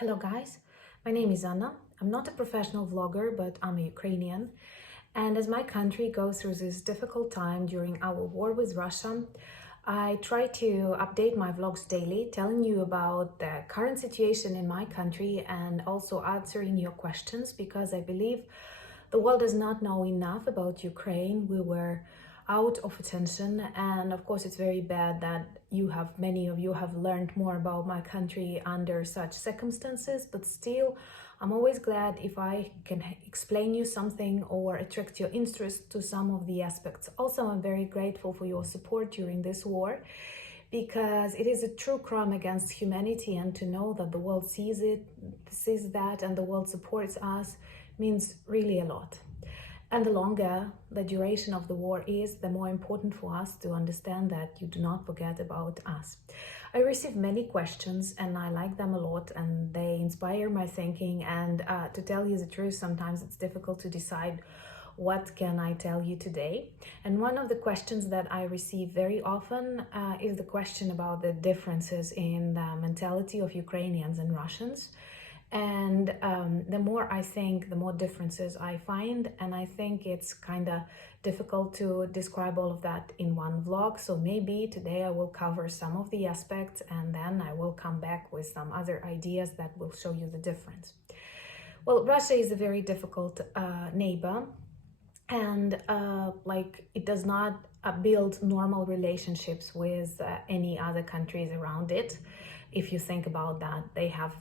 Hello guys, my name is Anna. I'm not a professional vlogger, but I'm a Ukrainian. And as my country goes through this difficult time during our war with Russia, I try to update my vlogs daily, telling you about the current situation in my country and also answering your questions because I believe the world does not know enough about Ukraine. We were out of attention, and of course it's very bad that many of you have learned more about my country under such circumstances, but still I'm always glad if I can explain you something or attract your interest to some of the aspects. Also, I'm very grateful for your support during this war, because it is a true crime against humanity, and to know that the world sees that, and the world supports us means really a lot. And the longer the duration of the war is, the more important for us to understand that you do not forget about us. I receive many questions and I like them a lot, and they inspire my thinking. And to tell you the truth, sometimes it's difficult to decide what can I tell you today. And one of the questions that I receive very often is the question about the differences in the mentality of Ukrainians and Russians. And the more I think, the more differences I find, and I think it's kind of difficult to describe all of that in one vlog. So maybe today I will cover some of the aspects, and then I will come back with some other ideas that will show you the difference. Well, Russia is a very difficult neighbor, and it does not build normal relationships with any other countries around it. If you think about that, they have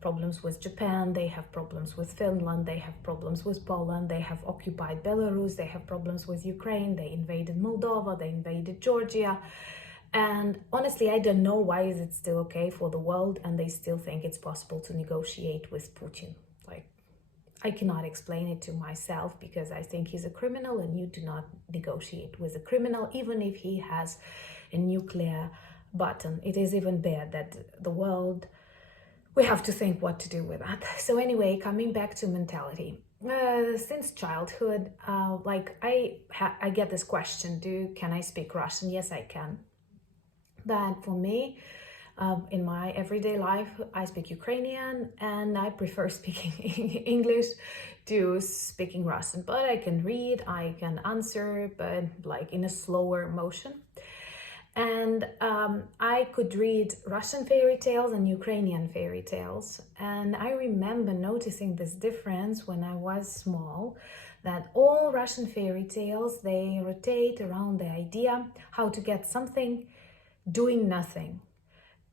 problems with Japan, they have problems with Finland, they have problems with Poland, they have occupied Belarus, they have problems with Ukraine, they invaded Moldova, they invaded Georgia. And honestly, I don't know why is it still okay for the world and they still think it's possible to negotiate with Putin. I cannot explain it to myself, because I think he's a criminal, and you do not negotiate with a criminal, even if he has a nuclear button. It is even bad that the world, we have to think what to do with that. So anyway, coming back to mentality. Since childhood, I get this question, can I speak Russian? Yes, I can. That for me, in my everyday life, I speak Ukrainian, and I prefer speaking English to speaking Russian. But I can read, I can answer, but in a slower motion. And I could read Russian fairy tales and Ukrainian fairy tales. And I remember noticing this difference when I was small, that all Russian fairy tales, they rotate around the idea how to get something doing nothing.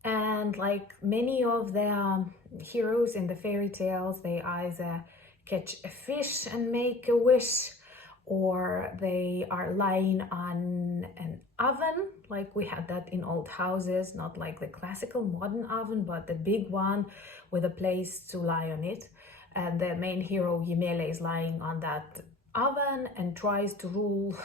And many of the heroes in the fairy tales, they either catch a fish and make a wish, or they are lying on an oven, like we had that in old houses, not like the classical modern oven, but the big one with a place to lie on it. And the main hero, Yemele, is lying on that oven and tries to rule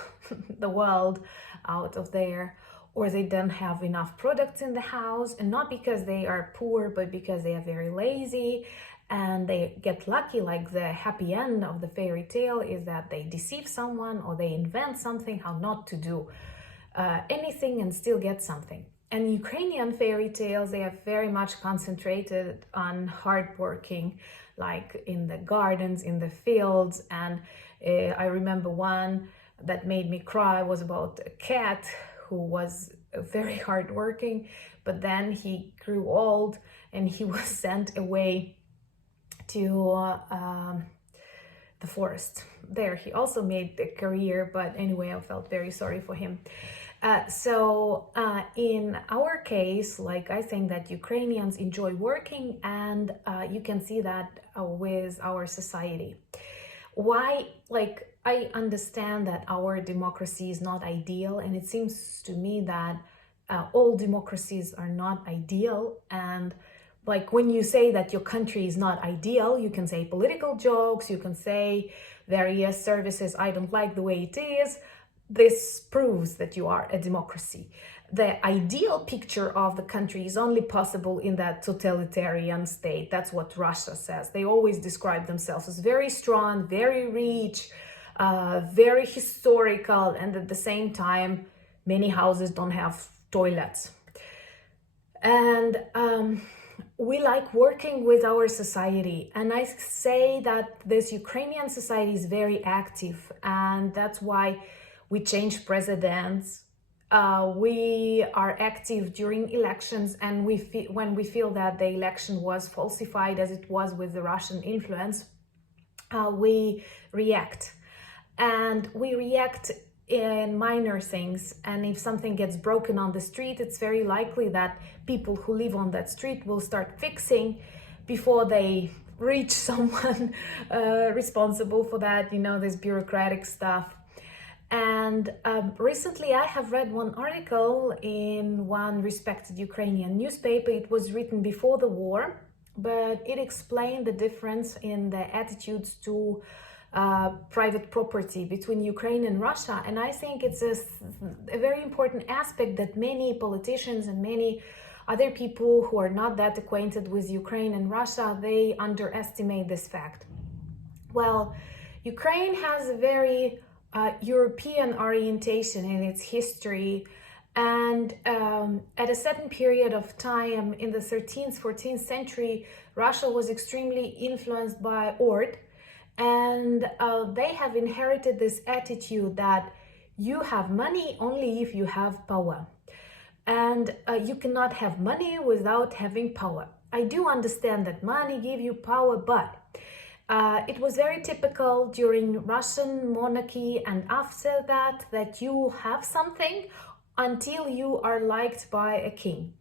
the world out of there. Or they don't have enough products in the house, and not because they are poor, but because they are very lazy, and they get lucky. Like the happy end of the fairy tale is that they deceive someone, or they invent something how not to do anything and still get something. And Ukrainian fairy tales, they are very much concentrated on hard working, like in the gardens, in the fields. And I remember one that made me cry was about a cat who was very hardworking, but then he grew old and he was sent away to the forest. There he also made a career, but anyway, I felt very sorry for him. In our case, I think that Ukrainians enjoy working, and you can see that with our society. Why? I understand that our democracy is not ideal, and it seems to me that all democracies are not ideal. And when you say that your country is not ideal, you can say political jokes, you can say various services, I don't like the way it is. This proves that you are a democracy. The ideal picture of the country is only possible in that totalitarian state. That's what Russia says. They always describe themselves as very strong, very rich, very historical, and at the same time, many houses don't have toilets. And we like working with our society, and I say that this Ukrainian society is very active, and that's why we change presidents. We are active during elections, and when we feel that the election was falsified, as it was with the Russian influence, we react. And we react in minor things, and if something gets broken on the street, it's very likely that people who live on that street will start fixing before they reach someone responsible for that, this bureaucratic stuff. And recently I have read one article in one respected Ukrainian newspaper. It was written before the war, but it explained the difference in the attitudes to private property between Ukraine and Russia. And I think it's a very important aspect that many politicians and many other people who are not that acquainted with Ukraine and Russia, they underestimate this fact. Well, Ukraine has a very European orientation in its history, and at a certain period of time in the 13th, 14th century, Russia was extremely influenced by Ord, and they have inherited this attitude that you have money only if you have power, and you cannot have money without having power. I do understand that money gives you power, but it was very typical during Russian monarchy and after that you have something until you are liked by a king.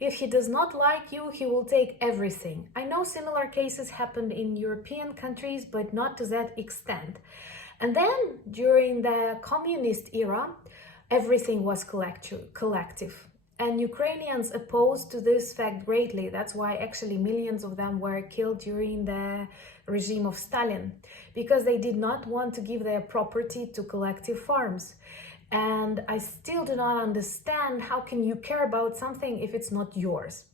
If he does not like you, he will take everything. I know similar cases happened in European countries, but not to that extent. And then during the communist era, everything was collective. And Ukrainians opposed to this fact greatly. That's why actually millions of them were killed during the regime of Stalin, because they did not want to give their property to collective farms. And I still do not understand how can you care about something if it's not yours.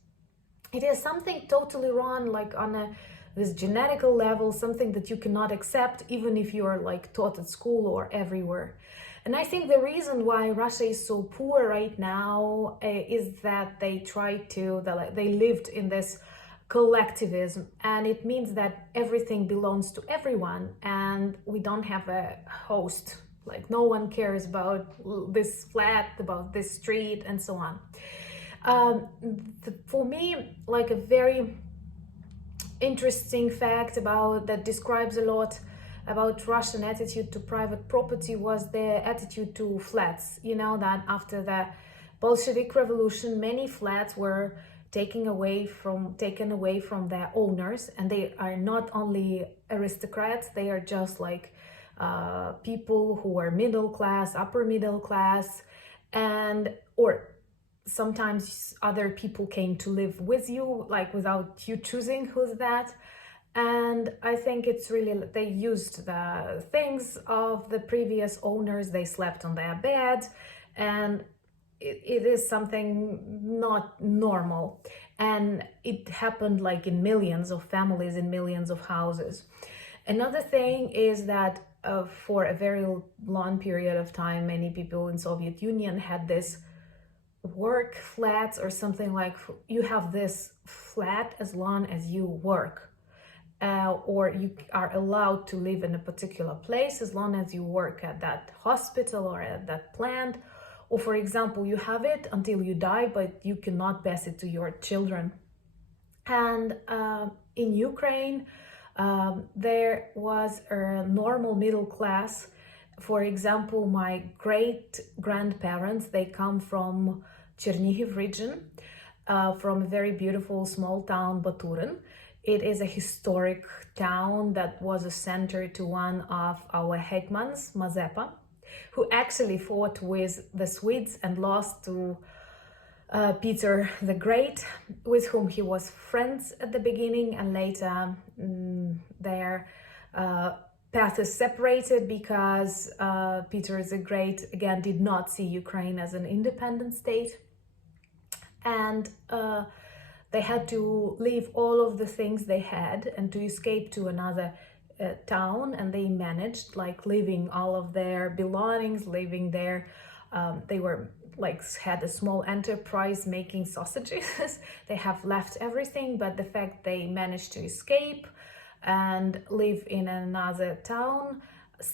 It is something totally wrong, like on this genetical level, something that you cannot accept even if you are like taught at school or everywhere. And I think the reason why Russia is so poor right now is that they lived in this collectivism, and it means that everything belongs to everyone, and we don't have a host. Like no one cares about this flat, about this street, and so on. For me, like a very interesting fact that describes a lot about Russian attitude to private property was their attitude to flats. You know that after the Bolshevik Revolution, many flats were taken away from their owners, and they are not only aristocrats, they are just like people who are middle class, upper middle class, or sometimes other people came to live with you, like without you choosing who's that. And I think it's really, they used the things of the previous owners, they slept on their bed, and it is something not normal. And it happened like in millions of families, in millions of houses. Another thing is that for a very long period of time, many people in Soviet Union had this work flats or something like, you have this flat as long as you work. Or you are allowed to live in a particular place as long as you work at that hospital or at that plant. Or for example, you have it until you die, but you cannot pass it to your children. And in Ukraine, there was a normal middle class. For example, my great-grandparents, they come from Chernihiv region, from a very beautiful small town, Baturin. It is a historic town that was a center to one of our hetmans, Mazepa, who actually fought with the Swedes and lost to Peter the Great, with whom he was friends at the beginning, and later their path is separated because Peter the Great again did not see Ukraine as an independent state, and they had to leave all of the things they had and to escape to another town, and they managed, like leaving all of their belongings, leaving their they were like had a small enterprise making sausages. They have left everything, but the fact they managed to escape and live in another town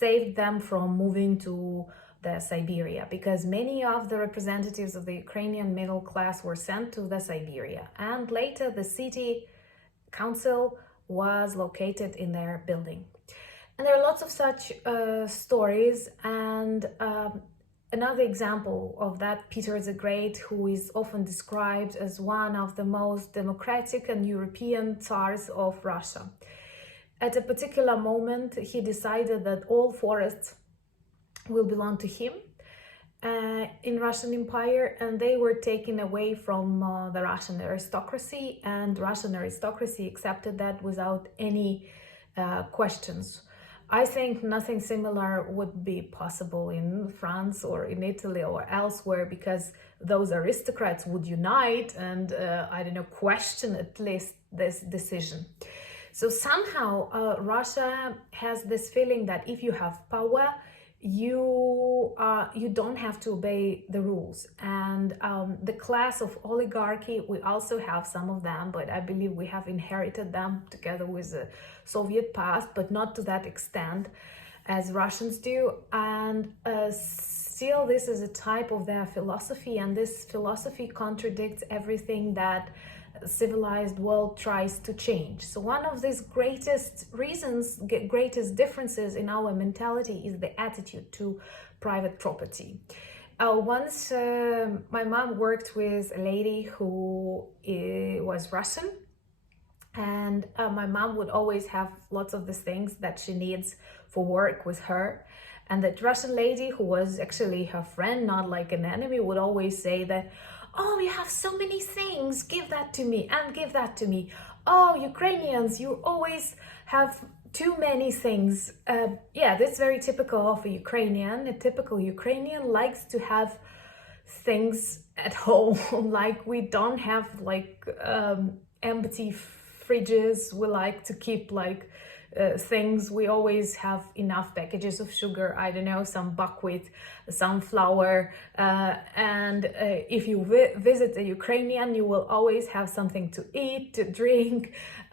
saved them from moving to the Siberia, because many of the representatives of the Ukrainian middle class were sent to the Siberia, and later the city council was located in their building. And there are lots of such stories, and another example of that, Peter the Great, who is often described as one of the most democratic and European Tsars of Russia. At a particular moment, he decided that all forests will belong to him in Russian Empire, and they were taken away from the Russian aristocracy, and Russian aristocracy accepted that without any questions. I think nothing similar would be possible in France or in Italy or elsewhere, because those aristocrats would unite and, I don't know, question at least this decision. So somehow Russia has this feeling that if you have power, you don't have to obey the rules. And the class of oligarchy, we also have some of them, but I believe we have inherited them together with the Soviet past, but not to that extent as Russians do. And still, this is a type of their philosophy, and this philosophy contradicts everything that civilized world tries to change. So one of these greatest reasons, greatest differences in our mentality is the attitude to private property. Once my mom worked with a lady who was Russian, and my mom would always have lots of the things that she needs for work with her. And that Russian lady, who was actually her friend, not like an enemy, would always say that, "Oh, you have so many things, give that to me and give that to me. Oh, Ukrainians, you always have too many things." Yeah, that's very typical of a Ukrainian. A typical Ukrainian likes to have things at home. Like, we don't have like empty fridges. We like to keep like things. We always have enough packages of sugar, I don't know, some buckwheat, some flour, and if you visit a Ukrainian, you will always have something to eat, to drink,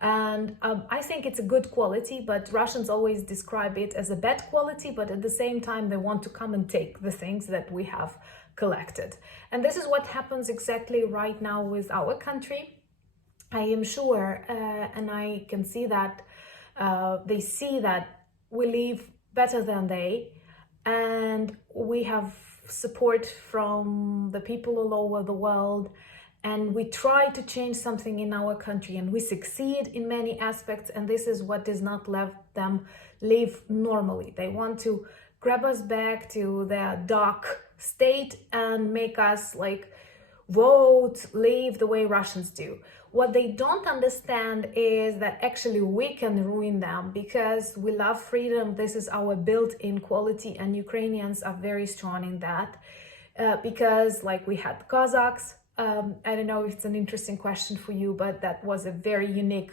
and I think it's a good quality, but Russians always describe it as a bad quality, but at the same time they want to come and take the things that we have collected. And this is what happens exactly right now with our country. I am sure, and I can see that they see that we live better than they, and we have support from the people all over the world, and we try to change something in our country, and we succeed in many aspects, and this is what does not let them live normally. They want to grab us back to their dark state and make us like vote, live the way Russians do. What they don't understand is that actually we can ruin them, because we love freedom. This is our built-in quality, and Ukrainians are very strong in that. Because like we had Kazakhs, I don't know if it's an interesting question for you, but that was a very unique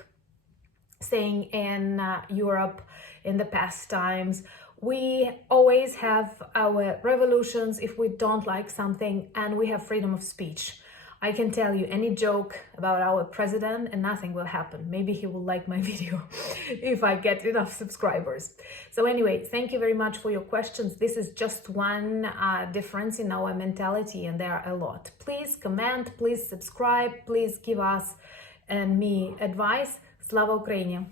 thing in Europe in the past times. We always have our revolutions if we don't like something, and we have freedom of speech. I can tell you any joke about our president and nothing will happen. Maybe he will like my video if I get enough subscribers. So anyway, thank you very much for your questions. This is just one difference in our mentality, and there are a lot. Please comment, please subscribe, please give us and me advice. Slava Ukraini!